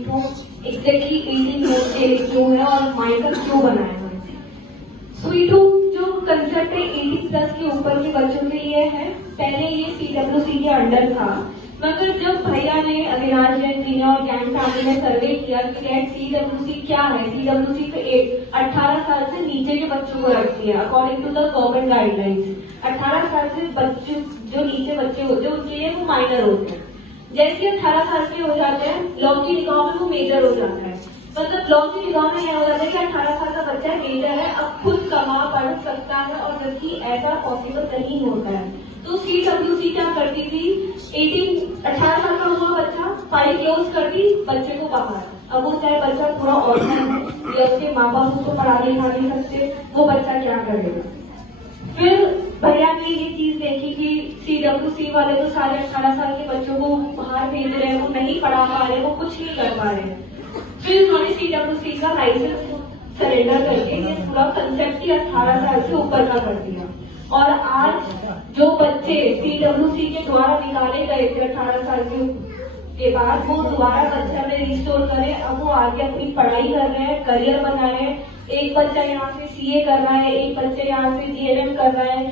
Sweet home exactly 18 years के क्यों है और माइका क्यों बनाया है। स्वीट होम जो कंसेप्ट है 18+ के ऊपर के बच्चों के लिए है। पहले ये CWC के अंडर था, मगर जब भैया ने अविनाश जैन जी ने और गैंग फैमिली ने सर्वे किया कि CWC क्या है, CWC पे 18 साल से नीचे के बच्चों को रखती है according to the government guidelines. 18 साल से बच्चे जो नीचे बच्चे होते हैं उनके लिए वो माइनर होते हैं। जैसे 18 साल के हो जाते हैं लॉ की निगाह में वो मेजर हो जाता है। मतलब लॉ की निगाह में यह हो जाता है कि 18 साल का बच्चा मेजर है, अब खुद कमा पढ़ सकता है, और जबकि ऐसा पॉसिबल नहीं होता है। तो CWC क्या करती थी, 18 साल का हुआ बच्चा फाइल क्लोज कर दी, बच्चे को बाहर। अब वो चाहे बच्चा पूरा ऑर्फन है या उसके माँ बाप उसको पढ़ा लिखा नहीं सकते, वो बच्चा क्या करेगा। फिर भैया ने ये चीज देखी कि CWC वाले तो सारे 18 साल के बच्चों को बाहर भेज रहे हैं, वो नहीं पढ़ा पा रहे, वो कुछ नहीं कर पा रहे। फिर उन्होंने CWC का लाइसेंस सरेंडर करके ये पूरा कंसेप्ट ही 18 साल से ऊपर का कर दिया। और आज जो बच्चे CWC के द्वारा निकाले गए थे 18 साल के बाद, वो दोबारा बच्चा में रिस्टोर करे। अब वो आगे अपनी पढ़ाई कर रहे हैं, करियर बना रहे हैं। एक बच्चा यहाँ से CA कर रहा है, एक बच्चा यहाँ से GNM कर रहा है,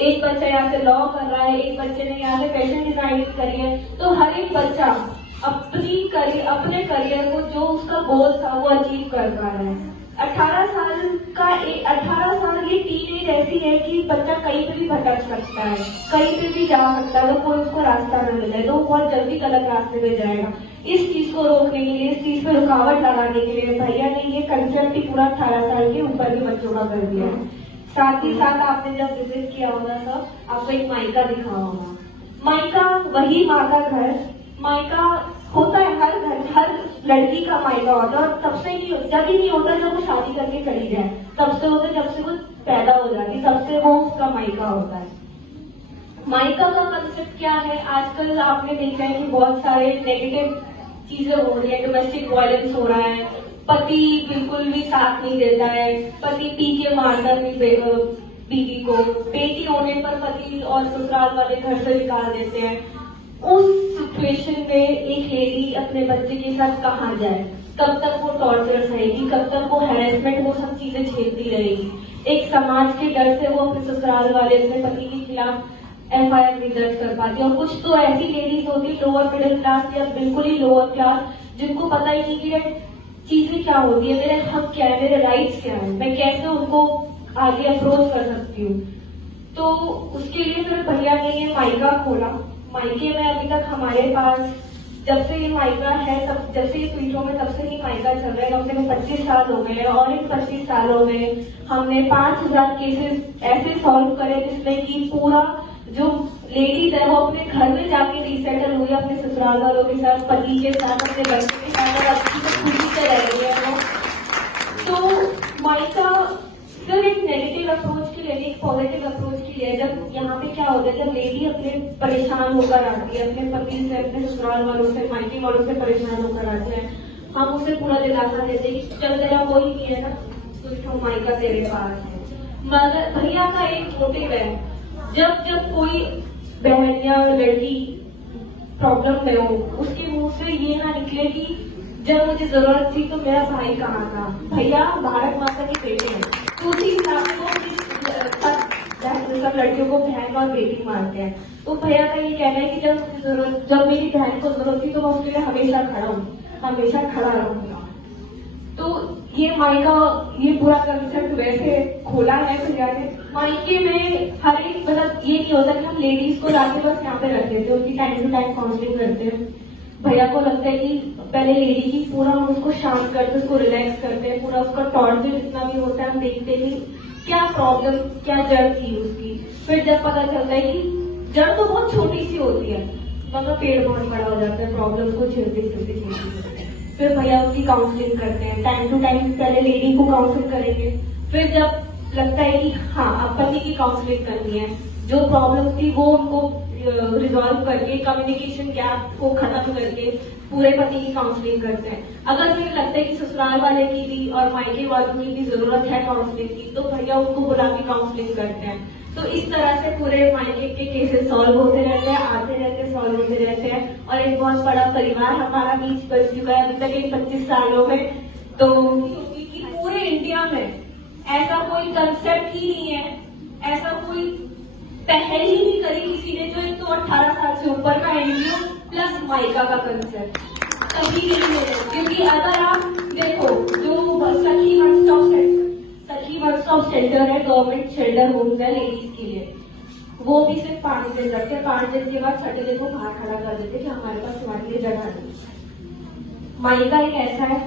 एक बच्चा यहाँ से लॉ कर रहा है, एक बच्चे ने यहाँ से फैशन डिजाइनिंग करी है। तो हर एक बच्चा अपने करियर को जो उसका गोल था वो अचीव कर पा रहा है। 18 साल ये टीन एज ऐसी है कि बच्चा कहीं पे भी भटक सकता है, कहीं पे भी जा सकता है, तो कोई उसको रास्ता न मिले तो वो बहुत जल्दी गलत रास्ते में जाएगा। इस चीज को रोकने के लिए, इस चीज पे रुकावट लगाने के लिए भैया ने ये कंसेप्ट ही पूरा 18 साल के ऊपर के बच्चों का कर दिया है। साथ ही साथ आपने जब विजिट किया होगा सब, आपको एक माइका दिखा होगा। माइका वही माँ का घर, माइका होता है हर घर, हर लड़की का मायका होता है। और तब से नहीं, जब ही नहीं होता जब वो शादी करके चली जाए, तब से होता है जब से वो पैदा हो जाती, तब से वो उसका मायका होता है। मायका का कंसेप्ट क्या है, आजकल आपने देखा है कि बहुत सारे नेगेटिव चीजें हो रही है, डोमेस्टिक वायलेंस हो रहा है, पति बिल्कुल भी साथ नहीं देता है, पति पी के मारता नहीं बीवी को, बेटी होने पर पति और ससुराल वाले घर से निकाल देते हैं। उस सिचुएशन में एक लेडी अपने बच्चे के साथ कहाँ जाए, कब तक वो टॉर्चर सहेगी, कब तक वो हैरेसमेंट, वो सब चीजें झेलती रहेगी। एक समाज के डर से वो अपने ससुराल वाले अपने पति के खिलाफ FIR नहीं दर्ज कर पाती। और कुछ तो ऐसी लेडीज होती लोअर मिडिल क्लास या बिल्कुल ही लोअर क्लास, जिनको पता ही नहीं कि चीजें क्या होती है, मेरे हक क्या है, मेरे राइट्स क्या है, मैं कैसे उनको आगे अप्रोच कर सकती हूँ। तो उसके लिए फिर भैया ने ये माइका खोला। माइके में अभी तक हमारे पास जब से ये माइका है, तब जब से ये स्वीट होम में तब से ये माइका चल रहा है, कम से कम 25 साल हो गए हैं। और इन 25 सालों में हमने 5000 केसेस ऐसे सॉल्व करे जिसमें कि पूरा जो लेडीज है वो अपने घर में जाके रिसेटल हुई, अपने ससुराल वालों के साथ, पति के साथ, अपने बच्चे के साथ, और अच्छी से खुशी से रह रही है वो। तो माइका सिर्फ एक नेगेटिव अप्रोच के लिए, एक पॉजिटिव अप्रोच के लिए। जब यहाँ पे क्या होता है, जब लेडी अपने परेशान होकर आती है, अपने पति से, अपने ससुराल वालों से, मायके वालों से परेशान होकर आते हैं, हम उसे पूरा दिलासा देते हैं कि चल तेरा कोई नहीं है ना, तो माइका तेरे पास है। मगर भैया का एक मोटिव है, जब कोई बहन या लड़की प्रॉब्लम में हो, उसके मुंह से ये ना निकले कि जब मुझे जरूरत थी तो मेरा भाई कहाँ था। भैया भारत माता के बेटे हैं, तो उसी हिसाब से सब लड़कियों को बहन और बेटी मानते हैं। तो भैया का ये कहना है कि जब मेरी बहन को जरूरत थी तो मैं उसके लिए हमेशा खड़ा हूँ, हमेशा खड़ा रहूंगा। तो ये माइका, ये पूरा कंसेप्ट वैसे खोला है भैया ने। माइके में हर एक, मतलब ये नहीं होता कि हम लेडीज को जाके बस यहाँ पे रख देते हैं, उनकी टाइम टू टाइम काउंसलिंग करते हैं। भैया को लगता है कि पहले लेडी की पूरा हम उसको शांत करते, उसको रिलैक्स करते हैं, पूरा उसका टॉर्चर जितना भी होता है हम देखते हैं क्या प्रॉब्लम, क्या जड़ थी उसकी। फिर जब पता चलता है कि जड़ तो बहुत छोटी सी होती है, मगर पेड़ बहुत बड़ा हो जाता है, प्रॉब्लम को झेलते। फिर भैया उसकी काउंसलिंग करते हैं, टाइम टू टाइम पहले लेडी को काउंसलिंग करेंगे। फिर जब लगता है कि हाँ अब पति की काउंसलिंग करनी है, जो प्रॉब्लम थी वो उनको रिजॉल्व करके, कम्युनिकेशन गैप को खत्म करके पूरे पति की काउंसलिंग करते हैं। अगर फिर लगता है कि ससुराल वाले की भी और मायके वालों की भी जरूरत है काउंसलिंग की, तो भैया उनको बुला के काउंसलिंग करते हैं। तो इस तरह से पूरे मायके के केसेस सॉल्व होते रहते हैं, आते रहते हैं, सॉल्व होते रहते हैं। और एक बहुत बड़ा परिवार हमारा बीच बन चुका है अभी तक इन 25 सालों में। तो कि पूरे इंडिया में ऐसा कोई कंसेप्ट ही नहीं है, ऐसा कोई पहल ही नहीं करी किसी ने जो एक तो 18 साल से ऊपर का एनजीओ प्लस माइका का कंसेप्ट कभी नहीं है। क्योंकि अगर आप देखो जो सखी वन स्टॉप शेल्टर है, गवर्नमेंट शेल्टर होम्स है लेडीज के लिए, वो भी सिर्फ 5 दिन रखते हैं। 5 दिन के बाद छठे दिन को बाहर खड़ा कर देते कि हमारे पास तुम्हारे लिए जगह नहीं। माइका एक ऐसा है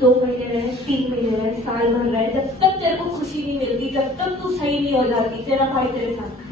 2 महीने रहे, 3 महीने रहे, साल भर रहे, जब तक तेरे को खुशी नहीं मिलती, जब तक तू सही नहीं हो जाती, तेरा भाई तेरे साथ